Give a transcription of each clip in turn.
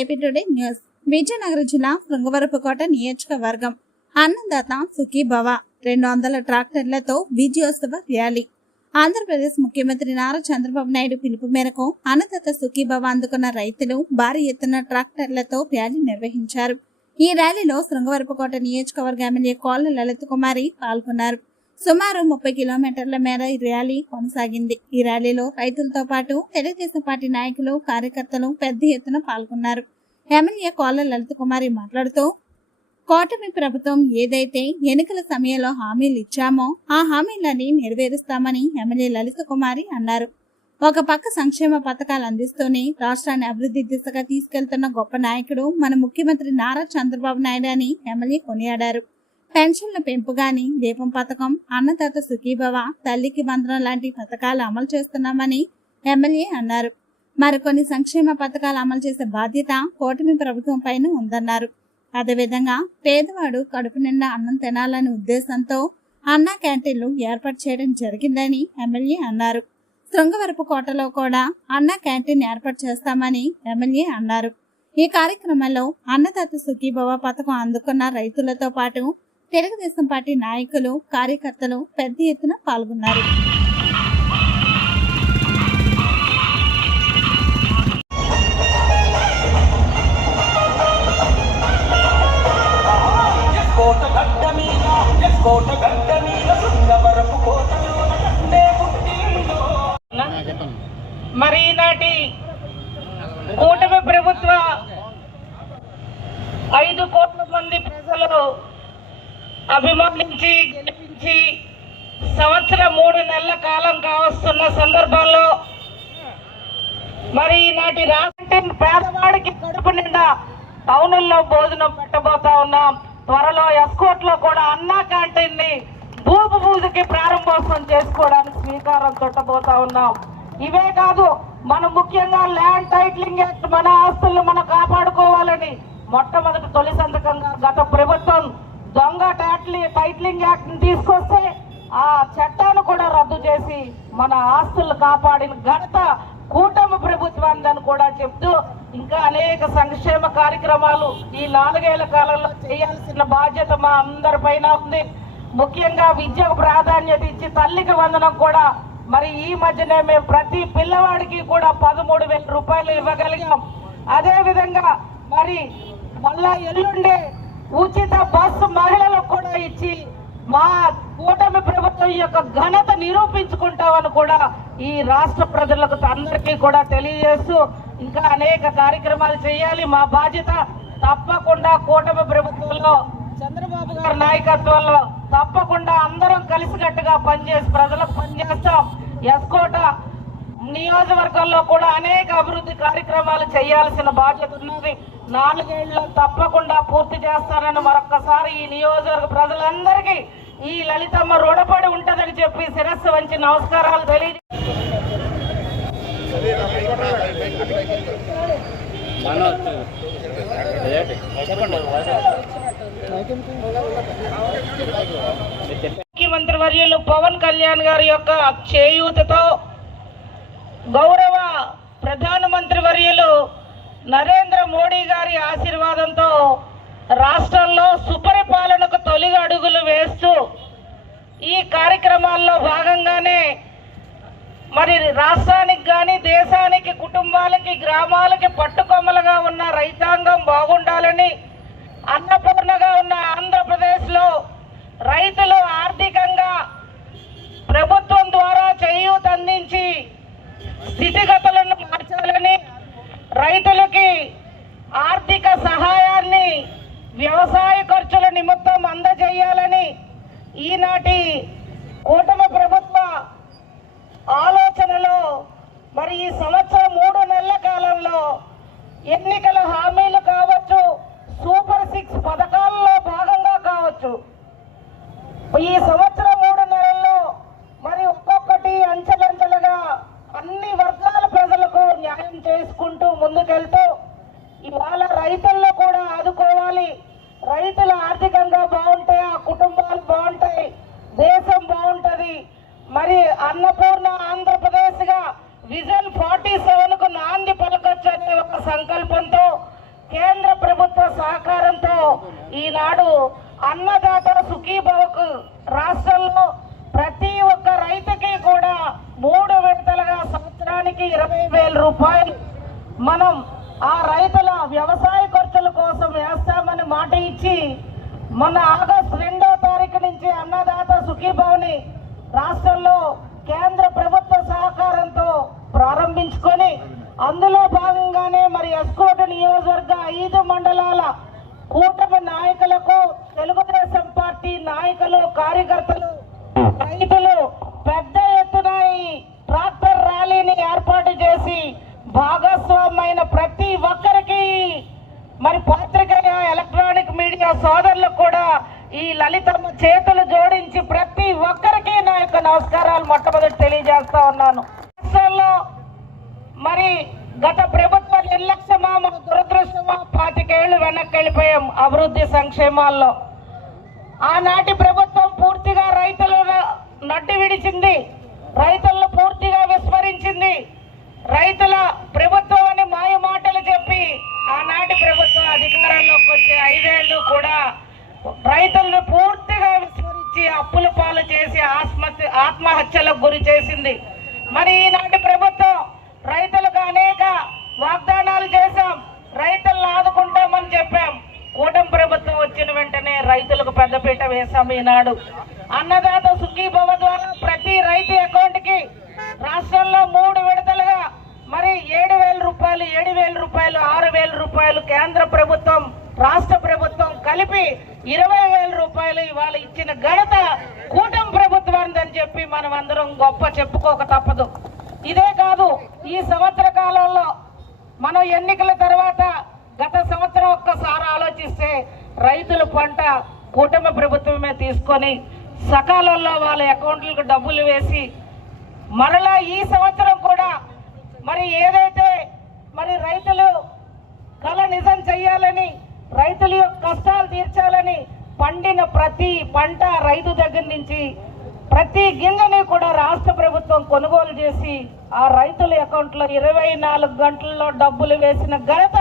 AP today news. Vizianagaram జిల్లా శృంగవరపుకోట నియోజకవర్గం. అన్నదాత సుఖీభవ రెండు వందల ట్రాక్టర్లతో విజయోత్సవ ర్యాలీ. ఆంధ్రప్రదేశ్ ముఖ్యమంత్రి నారా చంద్రబాబు నాయుడు పిలుపు మేరకు అన్నదాత సుఖీభవ అందుకున్న రైతులు భారీ ఎత్తున ట్రాక్టర్లతో ర్యాలీ నిర్వహించారు. ఈ ర్యాలీలో శృంగవరపుకోట నియోజకవర్గ ఎమ్మెల్యే కోళ్ళ లలిత కుమారి పాల్గొన్నారు. సుమారు ముప్పై కిలోమీటర్ల మేర ఈ ర్యాలీ కొనసాగింది. ఈ ర్యాలీలో రైతులతో పాటు తెలుగుదేశం పార్టీ నాయకులు కార్యకర్తలు పెద్ద ఎత్తున పాల్గొన్నారు. ఎమ్మెల్యే కోళ్ళ లలిత కుమారి మాట్లాడుతూ కూటమి ప్రభుత్వం ఏదైతే ఎన్నికల సమయంలో హామీలు ఇచ్చామో ఆ హామీలని నెరవేరుస్తామని ఎమ్మెల్యే లలిత కుమారి అన్నారు. ఒక పక్క సంక్షేమ పథకాలు అందిస్తూనే రాష్ట్రాన్ని అభివృద్ధి దిశగా తీసుకెళ్తున్న గొప్ప నాయకుడు మన ముఖ్యమంత్రి నారా చంద్రబాబు నాయుడు అని ఎమ్మెల్యే కొనియాడారు. పెన్షన్ల పెంపు గాని దీపం పథకం అన్నదాత సుఖీభవ తల్లికి వందనం లాంటి పథకాలు అమలు చేస్తున్నామని ఎమ్మెల్యే అన్నారు. మరికొన్ని సంక్షేమ పథకాలు అమలు చేసే బాధ్యత కూటమి ప్రభుత్వం పైన ఉందన్నారు. అదేవిధంగా పేదవాడు కడుపు నిండా అన్నం తినాలనే ఉద్దేశంతో అన్నా క్యాంటీన్లు ఏర్పాటు చేయడం జరిగిందని ఎమ్మెల్యే అన్నారు. శృంగవరపు కోటలో కూడా అన్నా క్యాంటీన్ ఏర్పాటు చేస్తామని ఎమ్మెల్యే అన్నారు. ఈ కార్యక్రమంలో అన్నదాత సుఖీభవ పథకం అందుకున్న రైతులతో పాటు తెలుగుదేశం పార్టీ నాయకులు కార్యకర్తలు పెద్ద ఎత్తున పాల్గొన్నారు. అభిమానించి గెలిపించి సంవత్సరం మూడు నెలల కాలం కావస్తున్న సందర్భంలో మరి ఈనాటి రాజంటే పేదవాడికి కడుపు నిండా టౌనుల్లో భోజనం పెట్టబోతా ఉన్నాం. త్వరలో ఎస్కోట్లో కూడా అన్నా క్యాంటీన్ని భూపు పూజకి ప్రారంభోత్సవం చేసుకోవడానికి శ్రీకారం చుట్టబోతా ఉన్నాం. ఇవే కాదు మనం ముఖ్యంగా ల్యాండ్ టైటిలింగ్ యాక్ట్ మన ఆస్తులను మనం కాపాడుకోవాలని మొట్టమొదటి తొలి సంతకంగా గత ప్రభుత్వం దొంగ టైటిలి టైట్లింగ్ యాక్ట్ని తీసుకొస్తే ఆ చట్టాన్ని కూడా రద్దు చేసి మన ఆస్తులు కాపాడిన ఘనత కూటమి ప్రభుత్వాన్ని కూడా చెప్తూ ఇంకా అనేక సంక్షేమ కార్యక్రమాలు ఈ నాలుగేళ్ళ కాలంలో చేయాల్సిన బాధ్యత మా అందరిపైన ఉంది. ముఖ్యంగా విద్యకు ప్రాధాన్యత ఇచ్చి తల్లికి వందనం కూడా మరి ఈ మధ్యనే మేము ప్రతి పిల్లవాడికి కూడా పదమూడు వేల రూపాయలు ఇవ్వగలిగాం. అదేవిధంగా మరి మళ్ళా ఎల్లుండే ఉచిత బస్సు మహిళలకు కూడా ఇచ్చి మా కూటమి ప్రభుత్వం యొక్క ఘనత నిరూపించుకుంటామని కూడా ఈ రాష్ట్ర ప్రజలకు అందరికీ కూడా తెలియజేస్తూ ఇంకా అనేక కార్యక్రమాలు చేయాలి. మా బాధ్యత తప్పకుండా కూటమి ప్రభుత్వంలో చంద్రబాబు గారి నాయకత్వంలో తప్పకుండా అందరం కలిసికట్టుగా పనిచేసి ప్రజలకు పనిచేస్తాం. ఎస్కోట నియోజకవర్గంలో కూడా అనేక అభివృద్ధి కార్యక్రమాలు చేయాల్సిన బాధ్యత ఉన్నది. నాలుగేళ్ళలో తప్పకుండా పూర్తి చేస్తానని మరొక్కసారి ఈ నియోజకవర్గ ప్రజలందరికీ ఈ లలితమ్మ రుణపడి ఉంటదని చెప్పి శిరస్సు వంచి నమస్కారాలు తెలియ ముఖ్యమంత్రి వర్యులు పవన్ కళ్యాణ్ గారి యొక్క చేయూతతో గౌరవ ప్రధానమంత్రి వర్యులు నరేంద్ర మోడీ గారి ఆశీర్వాదంతో రాష్ట్రంలో సుపరిపాలనకు తొలి అడుగులు వేస్తూ ఈ కార్యక్రమాల్లో భాగంగానే మరి రాష్ట్రానికి కానీ దేశానికి కుటుంబాలకి గ్రామాలకి పట్టుకొమ్మలుగా ఉన్న రైతాంగం బాగుండాలని అన్నపూర్ణగా ఉన్న ఆంధ్రప్రదేశ్లో రైతులు ఆర్థికంగా ప్రభుత్వం ద్వారా చేయూత అందించి స్థితిగతులను మార్చాలని రైతులకి ఆర్థిక సహాయాన్ని వ్యవసాయ ఖర్చుల నిమిత్తం అందజేయాలని ఈనాటి కూటమి ప్రభుత్వ ఆలోచనలో మరి ఈ సంవత్సరం మూడు నెలల కాలంలో ఎన్నికల హామీలు కావచ్చు సూపర్ సిక్స్ పథకాల్లో భాగంగా కావచ్చు. ఈ సంవత్సరం మూడు నెలల్లో మరి ఒక్కొక్కటి అంచెలంచెలుగా అన్ని వర్గాల ప్రజలకు న్యాయం చేసుకుంటూ ముందుకెళ్తూ ఇవాళ రైతుల్లో కూడా ఆదుకోవాలి రైతులు ఆర్థికంగా బాగుంటే ఆ కుటుంబాలు బాగుంటాయి దేశం బాగుంటది మరి అన్నపూర్ణ ఆంధ్రప్రదేశ్గా విజన్ ఫార్టీ సెవెన్కు నాంది పలకొచ్చు అనే ఒక సంకల్పంతో ఈనాడు అన్నదాత సుఖీభవకు రాష్ట్రంలో ప్రతి ఒక్క రైతుకి కూడా మూడు విడతలుగా సంవత్సరానికి ఇరవై వేల రూపాయలు మనం ఆ రైతుల వ్యవసాయ ఖర్చుల కోసం వేస్తామని మాట ఇచ్చి మొన్న ఆగస్టు రెండో తారీఖు నుంచి అన్నదాత సుఖీభవని రాష్ట్రంలో కేంద్ర ప్రభుత్వ సహకారంతో ప్రారంభించుకొని అందులో భాగంగానే మరి ఎస్కోట నియోజకవర్గ ఐదు మండలాల కూటమి నాయకులకు తెలుగుదేశం పార్టీ నాయకులు కార్యకర్తలు రైతులు పెద్ద ఎత్తున ఈ ట్రాక్టర్ ర్యాలీని ఏర్పాటు చేసి భాగస్వామైన ప్రతి ఒక్కరికి మరి పాత్రికేయ ఎలక్ట్రానిక్ మీడియా సోదరులు ఈ లలితమ్మ చేతులు జోడించి ప్రతి ఒక్కరికి నా యొక్క నమస్కారాలు మొట్టమొదటి తెలియజేస్తా ఉన్నాను. రాష్ట్రంలో మరి గత ప్రభుత్వ నిర్లక్ష్యమా మన దురదృష్టమా పాతికేళ్ళు వెనక్కి వెళ్ళిపోయాం అభివృద్ధి సంక్షేమాల్లో ఆనాటి ప్రభుత్వం పూర్తిగా రైతులను నడ్డి విడిచింది రైతులను పూర్తిగా విస్మరించింది రైతుల ప్రభుత్వం అని మాయ మాటలు చెప్పి ఆనాటి ప్రభుత్వం అధికారంలోకి వచ్చే ఐదేళ్ళు కూడా రైతులను పూర్తిగా విస్మరించి అప్పుల పాలు చేసి ఆత్మహత్య ఆత్మహత్యలకు గురి చేసింది. మరి ఈనాటి ప్రభుత్వం రైతులకు అనేక వాగ్దానాలు చేశాం. రైతులను ఆదుకుంటామని చెప్పాం. కూటమి ప్రభుత్వం వచ్చిన వెంటనే రైతులకు పెద్దపీట వేశాం ఈనాడు. అన్నదాత సుఖీభవ ద్వారా ప్రతి రైతు అకౌంట్కి రాష్ట్రంలో మూడు విడతలుగా మరి ఏడు వేల రూపాయలు ఏడు వేల రూపాయలు ఆరు వేల రూపాయలు కేంద్ర ప్రభుత్వం రాష్ట్ర ప్రభుత్వం కలిపి ఇరవై వేల రూపాయలు ఇవాళ ఇచ్చిన ఘనత కూటమి ప్రభుత్వానిదని చెప్పి మనం అందరం గొప్ప చెప్పుకోక తప్పదు ఇదే కాదు ఈ సంవత్సర కాలంలో మనం ఎన్నికల తర్వాత గత సంవత్సరం ఒక్కసారి ఆలోచిస్తే రైతుల పంట కుటుంబ ప్రభుత్వమే తీసుకొని సకాలంలో వాళ్ళ అకౌంట్లకు డబ్బులు వేసి మరలా ఈ సంవత్సరం కూడా మరి ఏదైతే మరి రైతులు కళ నిజం చెయ్యాలని రైతుల యొక్క కష్టాలు తీర్చాలని పండిన ప్రతి పంట రైతు దగ్గర నుంచి ప్రతి గింజని కూడా రాష్ట్ర ప్రభుత్వం కొనుగోలు చేసి ఆ రైతుల అకౌంట్లో ఇరవై నాలుగు గంటల్లో డబ్బులు వేసిన ఘనత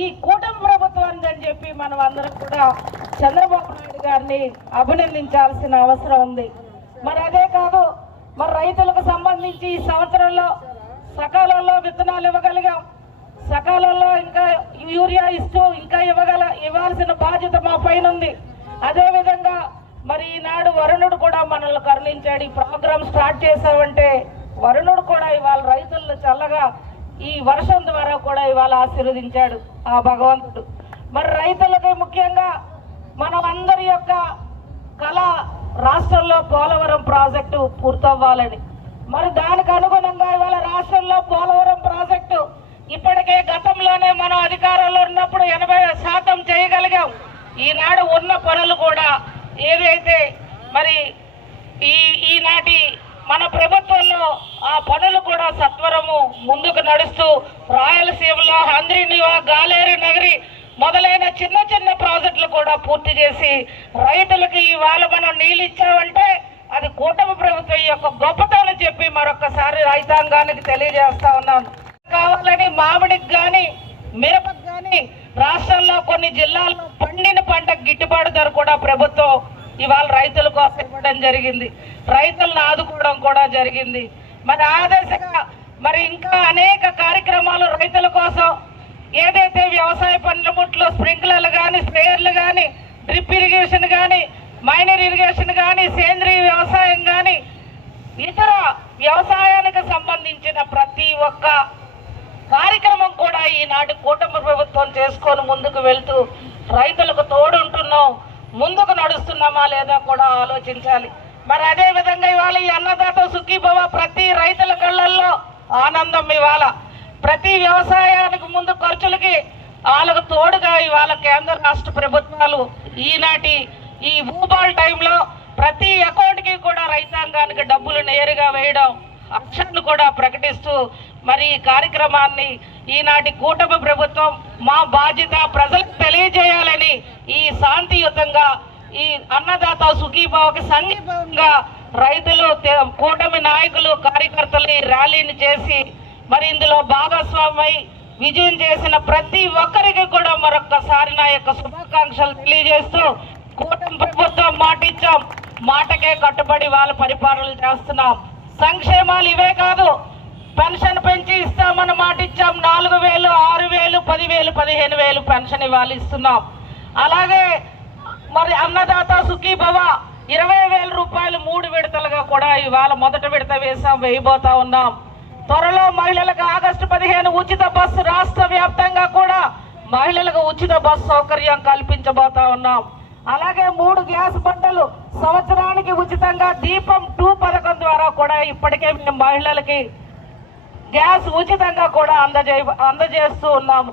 ఈ కూటమి ప్రభుత్వానికి అని చెప్పి మనం అందరం కూడా చంద్రబాబు నాయుడు గారిని అభినందించాల్సిన అవసరం ఉంది. మరి అదే కాదు మరి రైతులకు సంబంధించి ఈ సంవత్సరంలో సకాలంలో విత్తనాలు ఇవ్వగలిగాం. సకాలంలో ఇంకా యూరియా ఇస్తూ ఇంకా ఇవ్వగల ఇవ్వాల్సిన బాధ్యత మా పైన ఉంది. అదేవిధంగా మరి ఈనాడు వరుణుడు కూడా మనల్ని కరుణించాడు. ఈ ప్రోగ్రామ్ స్టార్ట్ చేశామంటే వరుణుడు కూడా ఇవాళ రైతులను చల్లగా ఈ వర్షం ద్వారా కూడా ఇవాళ ఆశీర్వదించాడు ఆ భగవంతుడు. మరి రైతులకి ముఖ్యంగా మనం అందరి యొక్క కళ రాష్ట్రంలో పోలవరం ప్రాజెక్టు పూర్తవ్వాలని. మరి దానికి అనుగుణంగా ఇవాళ రాష్ట్రంలో పోలవరం ప్రాజెక్టు ఇప్పటికే గతంలోనే మనం అధికారంలో ఉన్నప్పుడు ఎనభై శాతం చేయగలిగాం. ఈనాడు ఉన్న పనులు కూడా ఏదైతే మరి ఈ ఈనాటి మన ప్రభుత్వంలో ఆ పనులు కూడా సత్వరము ముందుకు నడుస్తూ రాయలసీమలో హంద్రీనివా గాలేరు నగరి మొదలైన చిన్న చిన్న ప్రాజెక్టులు కూడా పూర్తి చేసి రైతులకి ఇవాళ మనం నీళ్ళు ఇచ్చామంటే అది కూటమి ప్రభుత్వం యొక్క గొప్పతనం చెప్పి మరొకసారి రైతాంగానికి తెలియజేస్తా ఉన్నాను. కావాలని మామిడికి కానీ మిరపకు కానీ రాష్ట్రంలో కొన్ని జిల్లాల్లో పండిన పంటకు గిట్టుబాటు ధర కూడా ప్రభుత్వం ఇవాళ రైతుల కోసం ఇవ్వడం జరిగింది. రైతులను ఆదుకోవడం కూడా జరిగింది. మరి ఆదర్శగా మరి ఇంకా అనేక కార్యక్రమాలు రైతుల కోసం ఏదైతే వ్యవసాయ పనిముట్లు స్ప్రింక్లర్లు కానీ స్ప్రేయర్లు కానీ డ్రిప్ ఇరిగేషన్ కానీ మైనర్ ఇరిగేషన్ కానీ సేంద్రీయ వ్యవసాయం కానీ ఇతర వ్యవసాయానికి సంబంధించిన ప్రతి ఒక్క కార్యక్రమం కూడా ఈనాటి కూటమి ప్రభుత్వం చేసుకొని ముందుకు వెళ్తూ రైతులకు తోడుంటున్నాం. ముందుకు నడుస్తున్నామా లేదా కూడా ఆలోచించాలి. మరి అదే విధంగా ఇవాళ ఈ అన్నదాత సుఖీభవ ప్రతి రైతుల కళ్ళల్లో ఆనందం ఇవాళ. ప్రతి వ్యవసాయానికి ముందు ఖర్చులకి వాళ్ళకు తోడుగా ఇవాళ కేంద్ర రాష్ట్ర ప్రభుత్వాలు ఈనాటి ఈ భూపాల్ టైంలో ప్రతి అకౌంట్కి కూడా రైతాంగానికి డబ్బులు నేరుగా వేయడం అక్షరాలు కూడా ప్రకటిస్తూ మరి ఈ కార్యక్రమాన్ని ఈనాటి కూటమి ప్రభుత్వం మా బాధ్యత ప్రజలకు తెలియజేయాలని ఈ శాంతియుతంగా ఈ అన్నదాత సుఖీభావకి సంఘీభావంగా రైతులు కూటమి నాయకులు కార్యకర్తలు ఈ ర్యాలీని చేసి మరి ఇందులో భాగస్వామై విజయం చేసిన ప్రతి ఒక్కరికి కూడా మరొక్కసారి నా యొక్క శుభాకాంక్షలు శుభాకాంక్షలు తెలియజేస్తూ కూటమి ప్రభుత్వం మాటిచ్చాం. మాటకే కట్టుబడి వాళ్ళ పరిపాలన చేస్తున్నాం. సంక్షేమాలు ఇవే కాదు పెన్షన్ పెంచి ఇస్తామని మాట ఇచ్చాం. నాలుగు వేలు ఆరు వేలు పదివేలు పదిహేను వేలు పెన్షన్ ఇవ్వాలి ఇస్తున్నాం. అలాగే మరి అన్నదాత సుఖీ భవ ఇరవై వేల రూపాయలు మూడు విడతలుగా కూడా ఇవాళ మొదటి విడత వేసాం వేయబోతా ఉన్నాం. త్వరలో మహిళలకు ఆగస్టు పదిహేను ఉచిత బస్సు రాష్ట్ర వ్యాప్తంగా కూడా మహిళలకు ఉచిత బస్సు సౌకర్యం కల్పించబోతా ఉన్నాం. అలాగే మూడు గ్యాస్ బండలు సంవత్సరానికి ఉచితంగా దీపం టూ పథకం ద్వారా కూడా ఇప్పటికే మేము మహిళలకి గ్యాస్ ఉచితంగా కూడా అందజే అందజేస్తూ ఉన్నాము.